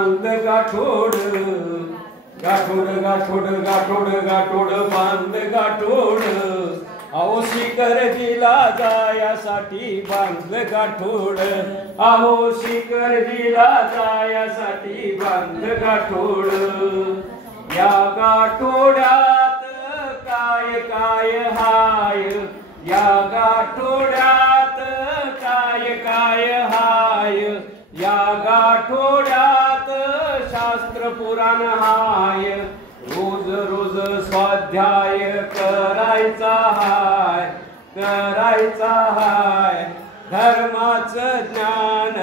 गाठोड गाठोड गाठोड गाठोड गाठोड बांध गाठोड अहो शिखरजीला जायासाठी बांध गाठोड अहो शिखरजीला जायासाठी बांध गाठोड या गाठोड्यात काय काय हाय या गाठोड्यात काय काय हाय या गाठोड्यात शास्त्र पुराण हाय रोज रोज स्वाध्याय करायचा हाय धर्माचं ज्ञान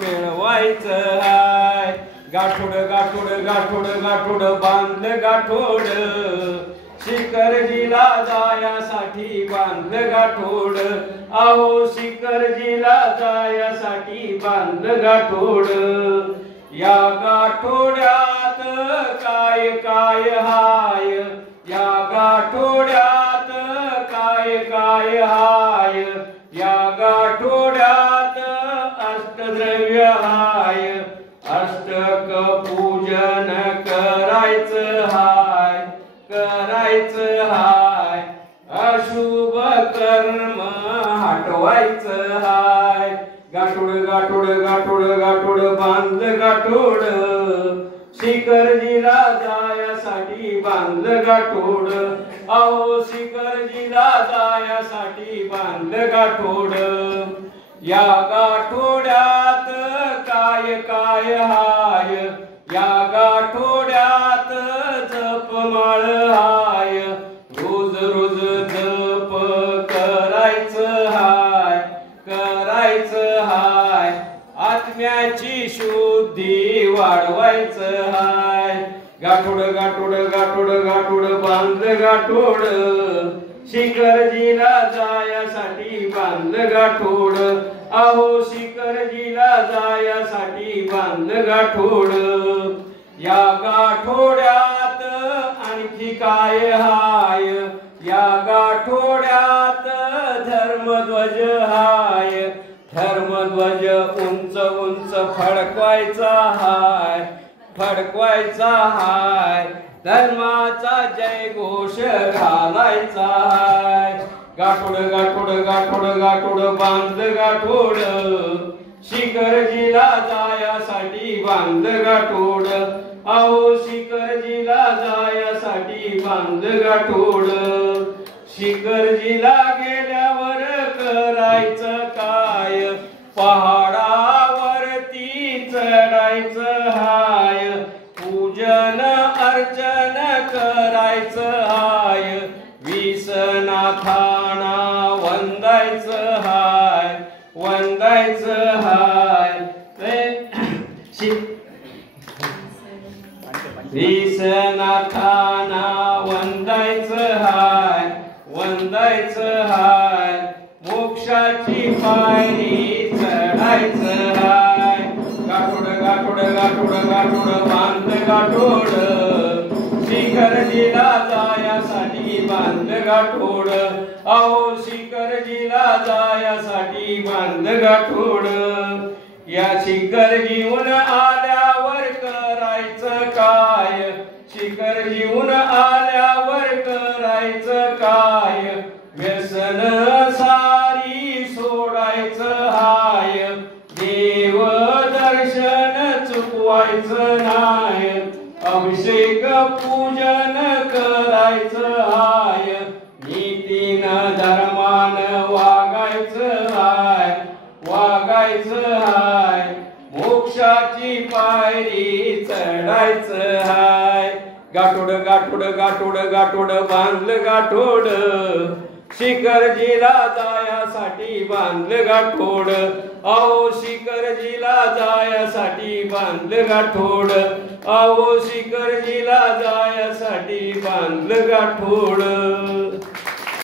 मिळवायचं हाय गाठोड गाठोड गाठोड गाठोड बांध गाठोड शिखरजीला जायासाठी बांध गाठोड अहो शिखरजीला जायासाठी बांध गाठोड या गाठोड्यात काय काय हाय या गाठोड्यात काय काय हाय या गाठोड्यात अष्टद्रव्य हाय अष्टक पूजन करायचं हाय अशुभ कर्म हटवायचं हाय गाठोड गाठोड गाठोड गाठोड बांध गाठोड शिखरजीला जायासाठी बांध गाठोड अहो शिखरजीला जायासाठी बांध गाठोड या गाठोड्यात काय काय हाय या गाठोड्यात जपमाळ हाय रोज रोज जप करायचं हाय आत्म्याची शुद्धी वाढवायचं हाय गाठोड गाठोड गाठोड गाठोड बांध गाठोड शिखरजीला जायासाठी बांध गाठोड अहो शिखरजीला जायासाठी बांध गाठोड या गाठोड्यात आणखी काय हाय या गाठोड्यात धर्मध्वज हाय धर्मध्वज उंच उंच फडकवायचा हाय धर्माचा जय घोष घालायचा हाय गाठोड गाठोड गाठोड गाठोड बांध गाठोड शिखरजीला जायासाठी बांध गाठोड अहो शिखरजीला जायासाठी बांध गाठोड शिखरजीला गेल्यावर करायचं काय पहाडावरती चढायचं हाय पूजन अर्चन करायचं हाय विसनाथाना वंदायचं हाय विसनाथाना वंदायचं हाय मोक्षाची पायरी चढायचं हाय गाठोड गाठोड गाठोड गाठोड बांध गाठोड शिखरजीला जायासाठी बांध गाठोड अहो शिखरजीला जायासाठी बांध गाठोड या शिखरजीहून आल्यावर करायचं काय शिखरजीहून आल्यावर करायचं काय व्यसन सारी सोडायचं हाय देव दर्शन चुकवायचं नाय अभिषेक पूजन करायचं हाय नीतीनं धर्मान वागायचं हाय मोक्षाची पायरी चढायचं हाय गाठोड गाठोड गाठोड गाठोड बांध गाठोड शिखरजीला जायासाठी बांध गाठोड अहो शिखरजीला जायासाठी बांध गाठोड अहो शिखरजीला जायासाठी बांध गाठोड